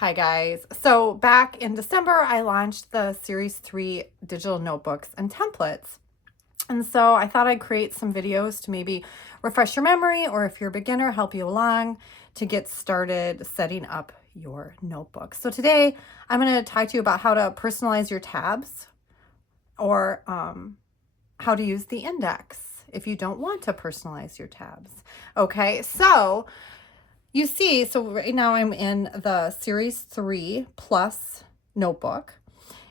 Hi guys. So back in December, I launched the Series 3 digital notebooks and templates. And so I thought I'd create some videos to maybe refresh your memory, or if you're a beginner, help you along to get started setting up your notebook. So today I'm going to talk to you about how to personalize your tabs, or how to use the index if you don't want to personalize your tabs. Okay, so you see, so right now I'm in the Series 3 Plus notebook.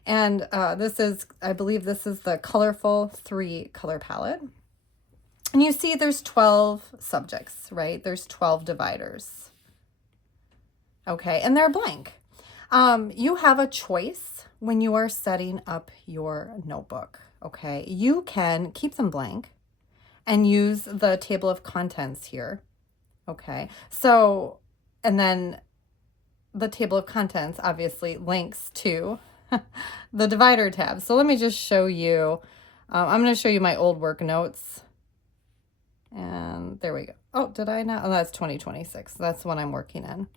And this is, I believe this is the Colorful 3 color palette. And you see there's 12 subjects, right? There's 12 dividers. Okay, and they're blank. You have a choice when you are setting up your notebook, okay? You can keep them blank and use the table of contents here. Okay, so, and then the table of contents obviously links to the divider tab. So let me just show you. I'm going to show you my old work notes. And there we go. Oh, did I not? Oh, that's 2026. That's the one I'm working in.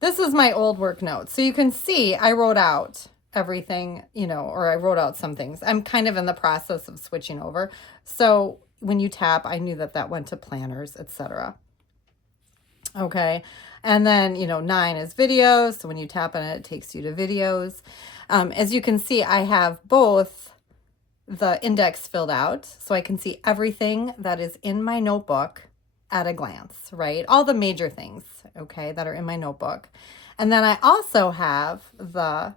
This is my old work notes. So you can see I wrote out everything, or I wrote out some things. I'm kind of in the process of switching over. So when you tap, I knew that went to planners, etc. Okay, and then 9 is videos, so when you tap on it, it takes you to videos. As you can see, I have both the index filled out, so I can see everything that is in my notebook at a glance, right? All the major things, okay, that are in my notebook. And then I also have the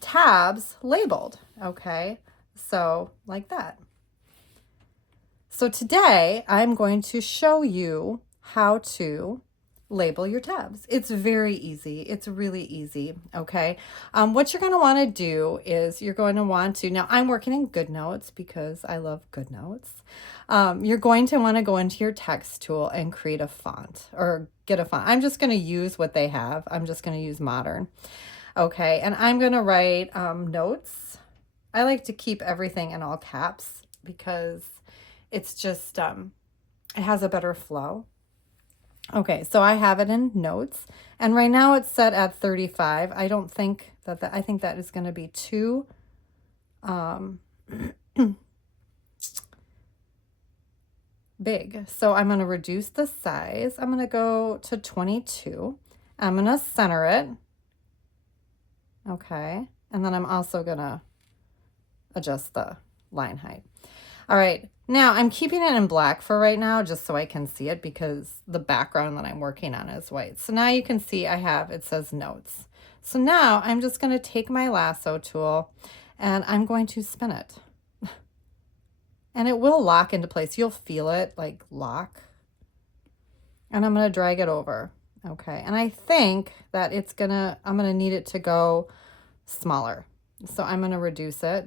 tabs labeled, okay, so like that. So today I'm going to show you how to label your tabs. It's very easy. It's really easy. Okay. What you're going to want to do is you're going to want to, now I'm working in Goodnotes because I love Goodnotes. You're going to want to go into your text tool and create a font, or get a font. I'm just going to use what they have. I'm just going to use Modern. Okay. And I'm going to write notes. I like to keep everything in all caps because it's just, it has a better flow. Okay, so I have it in notes, and right now it's set at 35. I don't think I think that is going to be too big. So I'm going to reduce the size. I'm going to go to 22. I'm going to center it. Okay, and then I'm also going to adjust the line height. All right, now I'm keeping it in black for right now just so I can see it because the background that I'm working on is white. So now you can see it says notes. So now I'm just going to take my lasso tool and I'm going to spin it. And it will lock into place. You'll feel it like lock. And I'm going to drag it over. Okay, and I think that I'm going to need it to go smaller. So I'm going to reduce it.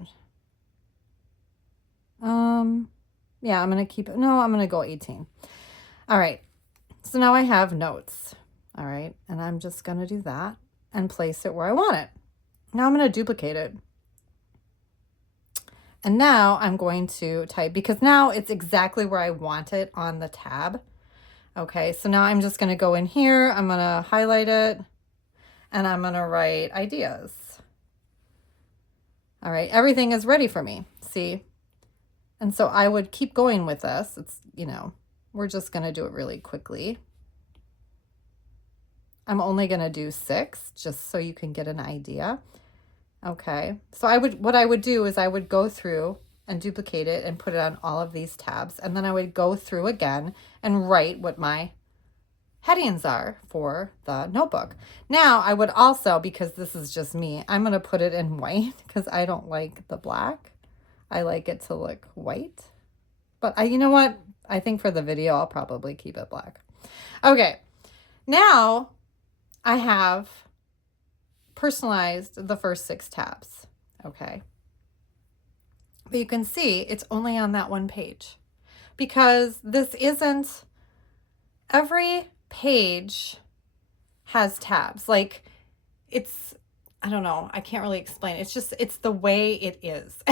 Yeah, I'm going to go 18. All right. So now I have notes. All right. And I'm just going to do that and place it where I want it. Now I'm going to duplicate it. And now I'm going to type, because now it's exactly where I want it on the tab. Okay. So now I'm just going to go in here. I'm going to highlight it and I'm going to write ideas. All right. Everything is ready for me. See? And so I would keep going with this. It's, we're just going to do it really quickly. I'm only going to do 6 just so you can get an idea. Okay. So what I would do is I would go through and duplicate it and put it on all of these tabs. And then I would go through again and write what my headings are for the notebook. Now I would also, because this is just me, I'm going to put it in white because I don't like the black. I like it to look white, but you know what? I think for the video, I'll probably keep it black. Okay. Now I have personalized the first 6 tabs. Okay. But you can see it's only on that one page because every page has tabs. Like I don't know. I can't really explain. It's the way it is.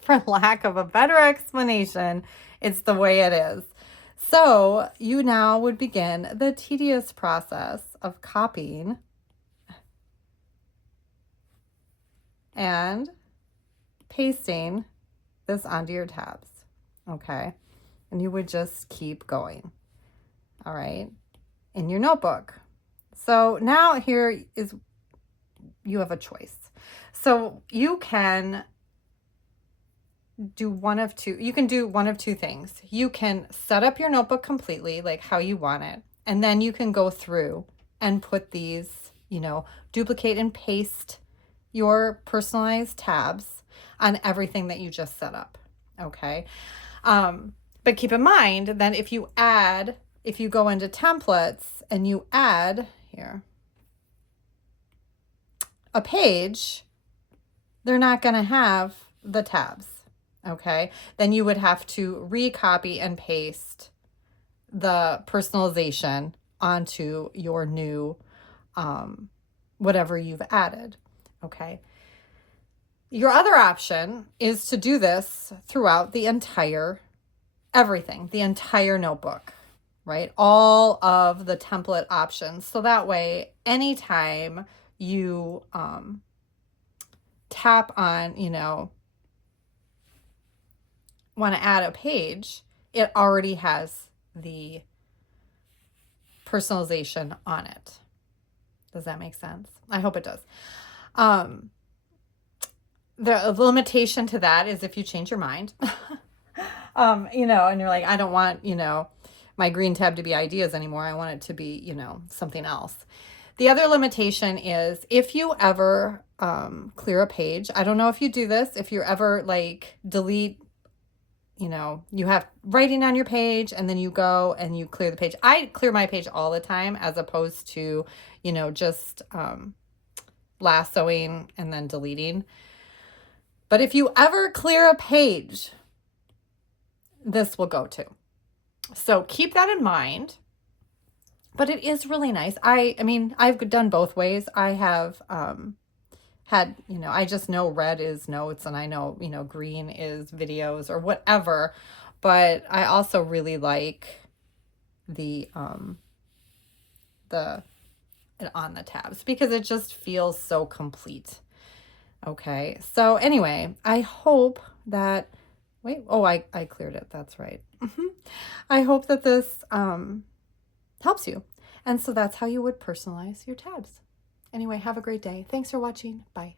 For lack of a better explanation, it's the way it is. So you now would begin the tedious process of copying and pasting this onto your tabs. Okay. And you would just keep going. All right. In your notebook. So now here is, you have a choice. So you can do one of two. You can do one of two things. You can set up your notebook completely, like how you want it. And then you can go through and put these, duplicate and paste your personalized tabs on everything that you just set up. Okay. But keep in mind that if you go into templates and you add here a page, they're not going to have the tabs. Okay. Then you would have to recopy and paste the personalization onto your new, whatever you've added. Okay. Your other option is to do this throughout the entire notebook, right? All of the template options. So that way, anytime you tap on, want to add a page, it already has the personalization on it. Does that make sense? I hope it does. The limitation to that is if you change your mind, and you're like, I don't want, my green tab to be ideas anymore. I want it to be, something else. The other limitation is if you ever clear a page, I don't know if you do this, if you ever like delete, you have writing on your page and then you go and you clear the page. I clear my page all the time as opposed to, just lassoing and then deleting. But if you ever clear a page, this will go to. So keep that in mind. But it is really nice. I mean, I've done both ways. I have had, I just know red is notes and I know, green is videos or whatever. But I also really like the on the tabs because it just feels so complete. Okay. So anyway, I hope that, I cleared it. That's right. I hope that this helps you. And so that's how you would personalize your tabs. Anyway, have a great day. Thanks for watching. Bye.